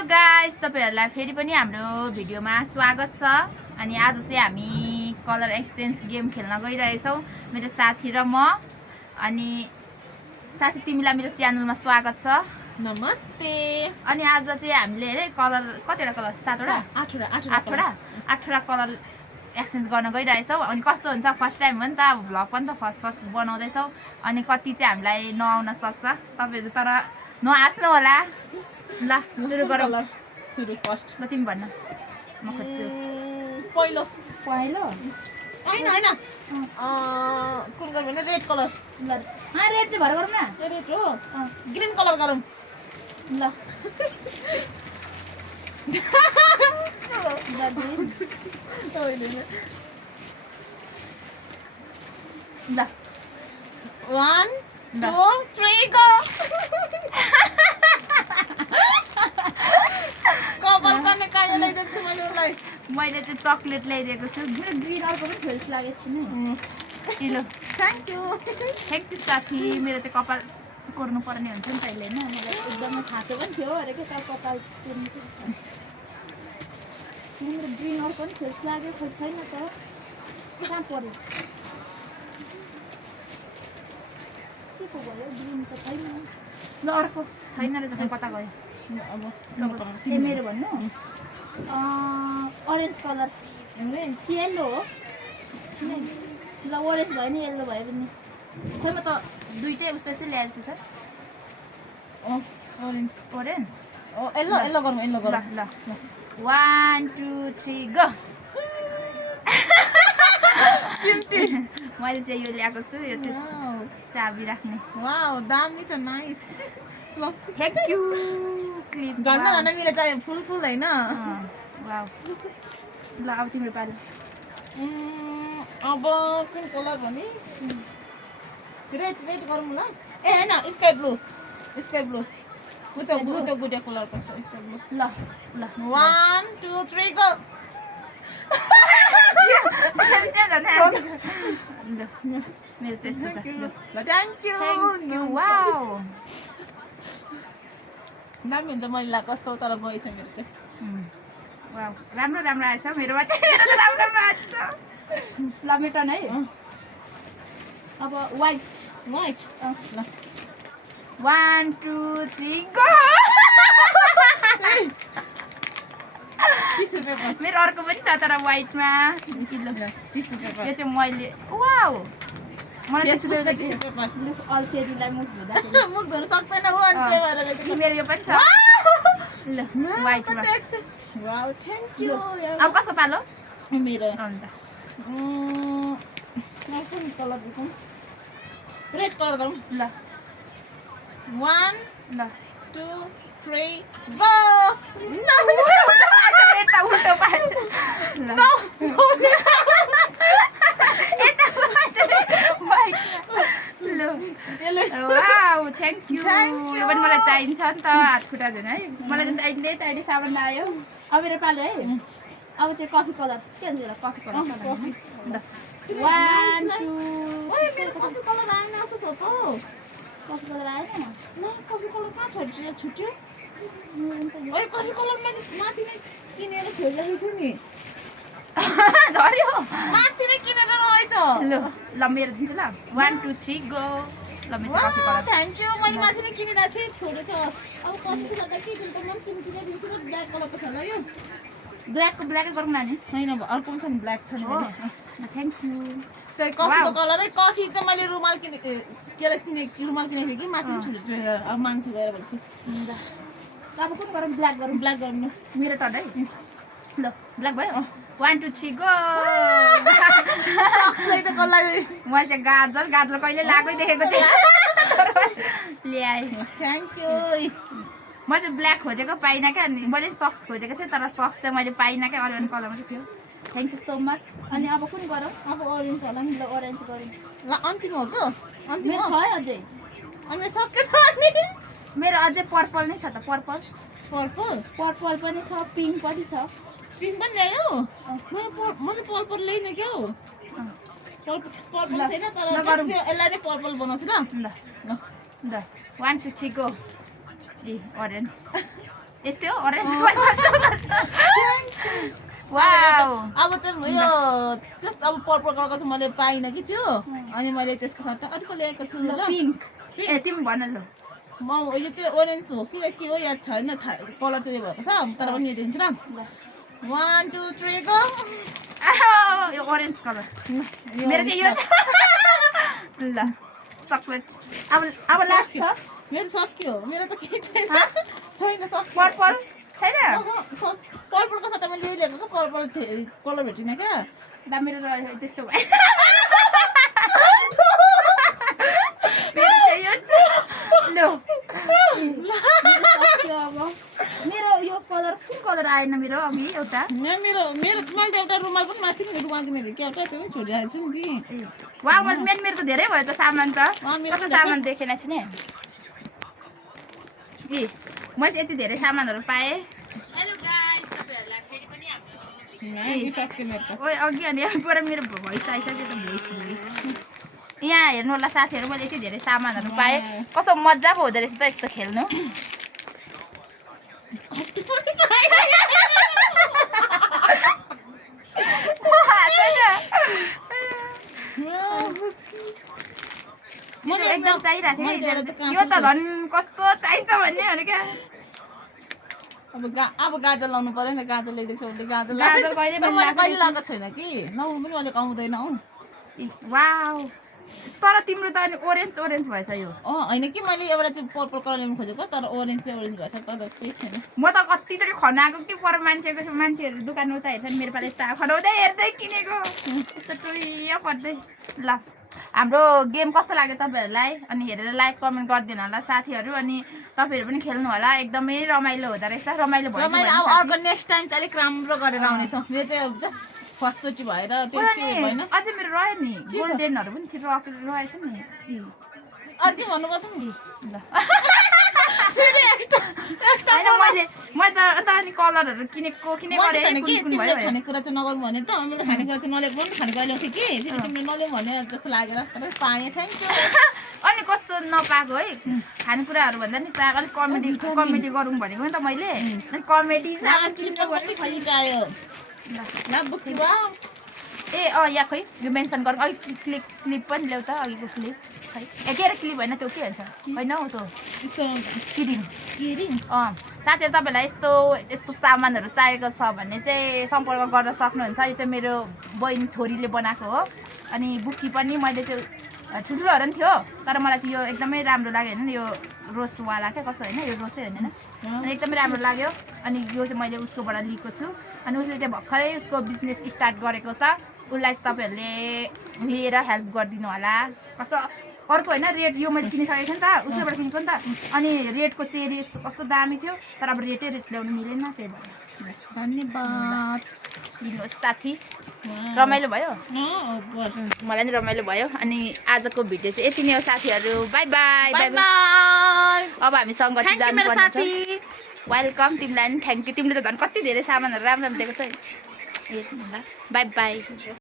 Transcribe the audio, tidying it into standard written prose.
Hello guys, तपाईहरुलाई फेरि पनि हाम्रो भिडियोमा स्वागत छ। अनि आज चाहिँ हामी कलर एक्सचेन्ज गेम खेल्न गइरहेछौं, मेरो साथी र म। अनि साथी तिमीलाई मेरो च्यानलमा स्वागत छ। नमस्ते। अनि आज चाहिँ हामीले हेरे कलर कतिवटा कलर 7वटा 8वटा कलर एक्सचेन्ज गर्न गइरहेछौं। अनि कस्तो हुन्छ फर्स्ट टाइम हो नि त, भ्लग पनि त फर्स्ट बनाउँदैछौं। अनि कति चाहिँ हामीलाई नआउन सक्छ, तपाईहरु तर नआस्नु होला। ल सुरु गरौँ। सुरु फर्स्ट ल तिमी भन्न, म खोज्छु। पहिलो पहिलो हैन कुन गरौँ भने रेड कलर। ल रेड चाहिँ भर गरौँ न। रेड हो, ग्रीन कलर गरौँ। ल ल 1 2 3 गो। कपाल गर्ने काया ल्याइदिएको छु मैले उसलाई। मैले चाहिँ चकलेट ल्याइदिएको छु। ग्रीन अर्को पनि फेस लागेको छ नि। ल थ्याङ्क यू साथी। मेरो चाहिँ कपाल कोर्नु पर्ने हुन्छ नि पहिले हैन। मलाई एकदमै थाहा पनि थियो अरे के कपाल कोर्नु। मेरो ग्रीन अर्को पनि फेस लागेको छैन त, कहाँ पर्यो? के को भयो? ग्रीन त छैन। ल अर्को छैन रहेछ, कता गयो? अब ए मेरो भन्नु अरेन्ज कलर। येल्लो हो। ल ओरेन्ज भयो नि, येल्लो भयो पनि। खोइ म त दुईटै उस्तै ल्याए जस्तो छ। ओरेन्ज ओरेन्ज येल्लो येल्लो गरौँ येल्लो ल गरौँ। ल 1 2 3 गो। चिम्टी मैले चाहिँ यो ल्याएको छु, यो चाहिँ चाबी राख्ने। वाउ दामी छ, नाइस। ल थ्याङ्क यू क्लिप। झन् झन् मिले चाहियो फुल फुल हैन। वाउ। ल अब तिम्रो पालो। अब कुन कलर भने रेड रेड गरौँ ल। ए हैन स्काई ब्लू उतो गुडिया कलर कस्तो स्काई ब्लू। ल ल 1 2 3 गो। मेरो चाहिँ यस्तो छ। ल थ्याङ्क यू वाउ दामी हुन्छ मैले ला कस्तो तर गएछ मेरो चाहिँ। वाउ राम्रो राम्रो आएछ मेरोमा चाहिँ। मेरो त राम्रो राम्रो आएछ। ल मेरो टर्न है। अब व्हाइट ल 1 2 3 गो। टिस्यु पेपर मेरो अर्को पनि छ तर व्हाइटमा। टिस्यु पेपर यो चाहिँ मैले वाउ मलाई टिस्यु पेपर अल्सेरीलाई मुख धुँदा मुख धुन सक्दैन हो अनि के भएर मेरो यो पनि छ। ल व्हाइटमा। Wow thank you. अब कसको पालो? मेरो अन्त कुन कलर दिउँ? रेड कलर गरौँ ल 1 ल 2 3 गो। यता उल्टो पाएछ। ल वाउ थ्याङ्क यू। यो पनि मलाई चाहिन्छ नि त, हात खुट्टा धुन है। मलाई त चाहिने सामान आयो। अब मेरो पालो है। अब चाहिँ कफी कलर के हुन्छ? Coffee colour. ल 1 2 ओए मेरो कफी कलर आएन जस्तो छ त। कफी कलर आएन। ल कफी कलर कहाँ छुट्यो? ओए कफी कलर मैले माथि नै किनेर छोडिरहेको छु नि। झर्यो। माथि नै किनेर रहेछ। ल मेरो दिन्छु ल 1 2 3 गो। ल मेरो चाहिँ कफी कलर। Thank you. मैले माथि नै किनेर थिएँ छोडेछ। अब कफी छ त के दिन्छ म चिम्टी नै दिन्छु। ब्ल्याक कलरको छ ल यो। ब्ल्याक गरौँ न नि। हैन अर्को पनि छ नि ब्ल्याक छ नि। Thank you. त्यही कफीको कलरै कफी चाहिँ मैले रुमाल किनेको थिएँ कि माथि नै छुट्यो। अब माग्छु गएर भनेपछि। अब कुन गरौँ? ब्ल्याक गरौँ। ब्ल्याक गरौँ न। मेरो टर्न है। ल ब्ल्याक भयो। 1 2 3 गो। सक्स ल्याइदिएको लागि मैले चाहिँ गाजर कहिले लागै देखेको थिएँ। ल्याएँ। Thank you. म चाहिँ ब्ल्याक खोजेको पाइनँ क्या। मैले सक्स खोजेको थिएँ तर सक्स चाहिँ मैले पाइनँ क्या। अरू कलरमा चाहिँ थियो। Thank you so much. अनि अब कुन गरौँ? अब ओरेन्ज होला नि। ल ओरेन्ज गरौँ। ल अन्तिम हो त? अन्तिम मेरो हो छ है अझै। अनि सक्यो त अनि मेरो अझै पर्पल नै छ त। पर्पल पनि छ, पिङ्क पनि छ। पिङ्क पनि ल्यायो? मैले पर्पल ल्याइनँ क्या हो। पर्पल छैन तर यसलाई नै पर्पल बनाउँछु ल। ल 1 2 3 गो। ए ऑरेंज यस्तै हो orange कस्तो वाउ अब चाहिँ यो जस्ट अब पर्पल कलरको चाहिँ मैले पाइनँ कि त्यो अनि मैले त्यसको साथ अर्को ल्याएको छु ल पिङ्क ए तिमी भन ल म यो चाहिँ ओरेन्ज हो कि के हो याद छैन कलर चाहिँ यो भएको छ तर पनि यो दिन्छु ल 1 2 3 गो यो orange कलर मेरो चाहिँ यो ल चकलेट अब लास्ट छ मेरो सक्यो मेरो त केही छैन छैन सक्यो पर्पल छैन पर्पलको साथ मैले ल्याएको क्या पर्पल कलर भेटिनँ क्या दा मेरो रह्यो त्यस्तो भयो मेरो चाहिँ यो ल मेरो यो कलर कुन कलर आएन मेरो अघि एउटा मेरो मेरो मैले एउटा रुमाल पनि माथि नि रुमाल किने थिएँ कि एउटा त्यो पनि छोडिरहेको छु नि कि वा मेरो त धेरै भयो त सामान त कस्तो सामान देखेन छैन ए मैले चाहिँ यति धेरै सामानहरू पाएँ हेलो गाइस तपाईहरुलाई फेरि पनि हाम्रो सक्यो मेरो त ओइ अघि अनि पुरा मेरो भोइस आइसक्यो त भोइस यहाँ हेर्नु होला साथीहरू मैले यति धेरै सामानहरू पाएँ कस्तो मजाको हुँदो रहेछ त यस्तो खेल्नु मलाई एकदम चाहिरहेको थियो यो त झन् कस्तो चाहिन्छ भन्ने हो क्या अब गाजर लाउनु पर्यो नि गाजर ल्याइदिएको छ उसले गाजर गाजर कहिले पनि कहिले लगाएको छैन कि लाउनु पनि मैले आउँदैन हौ वाउ तर तिम्रो त अनि ओरेन्ज भएछ यो होइन कि मैले एउटा चाहिँ पर्पल कलर ल्याउनु खोजेको तर ओरेन्ज भएछ तर केही छैन म त कतिचोटि खनाएको कि पर मान्छेहरू दोकानमा उता हेर्छन् मेरो पालि यस्तो खनाउँदै हेर्दै किनेको यस्तो टुइया पर्दै ल हाम्रो गेम कस्तो लाग्यो तपाईँहरूलाई अनि हेरेर लाइक कमेन्ट गरिदिनु होला साथीहरू अनि तपाईँहरू पनि खेल्नु होला एकदमै रमाइलो हुँदो रहेछ रमाइलो भयो अब अर्को नेक्स्ट टाइम चाहिँ अलिक राम्रो गरेर आउनेछौँ यो चाहिँ जस्ट फर्स्टचोटि भएर त्यो होइन अझै मेरो रह्यो नि गोल्डेनहरू पनि थियो रहेछ नि अझै भन्नुपर्छ नि ल मैले त अनि कलरहरू किनेको तिमीले खानेकुरा चाहिँ नगर्नु भने त मैले खानेकुरा चाहिँ नलिएको पनि खानेकुरा ल्याउँथेँ कि फेरि तिमीले नल्याउँ भने जस्तो लागेर तर पाएँ थ्याङ्क यू अनि कस्तो नपाएको है खानेकुराहरू भन्दा नि साग अलिक कमेडी गरौँ भनेको नि त मैले अनि कमेडी ए यहाँ खै यो मेन्सन गरौँ अघि क्लिप पनि ल्याउ त अघिको क्लिप खै यति क्लिप होइन त्यो के भन्छ होइन हौ त्यो यस्तो किरिङ साथीहरू तपाईँहरूलाई यस्तो सामानहरू चाहिएको छ भने चाहिँ सम्पर्क गर्न सक्नुहुन्छ यो चाहिँ मेरो बहिनी छोरीले बनाएको हो अनि बुक्की पनि मैले चाहिँ ठुल्ठुलोहरू पनि थियो तर मलाई चाहिँ यो एकदमै राम्रो लाग्यो होइन यो रोसवाला क्या कस्तो होइन यो रोसै होइन अनि एकदमै राम्रो लाग्यो अनि यो चाहिँ मैले उसकोबाट लिएको छु अनि उसले चाहिँ भर्खरै उसको बिजनेस स्टार्ट गरेको छ उसलाई चाहिँ तपाईँहरूले लिएर हेल्प गरिदिनु होला कस्तो अर्को होइन रेट यो मैले किनिसकेको थिएँ नि त उसकोबाट किनेको नि त अनि रेटको चेरी यस्तो कस्तो दामी थियो तर अब रेट ल्याउनु मिलेन त्यही भएर धन्यवाद दिनुहोस् साथी रमाइलो भयो मलाई नि रमाइलो भयो अनि आजको भिडियो चाहिँ यति नै हो साथीहरू बाई बाई बाई बाई अब हामी सङ्गति जानुपर्ने छ वेलकम तिमीलाई नि थ्याङ्क यू तिमीले त झन् कति धेरै सामानहरू राम्रो दिएको छ है बाई बाई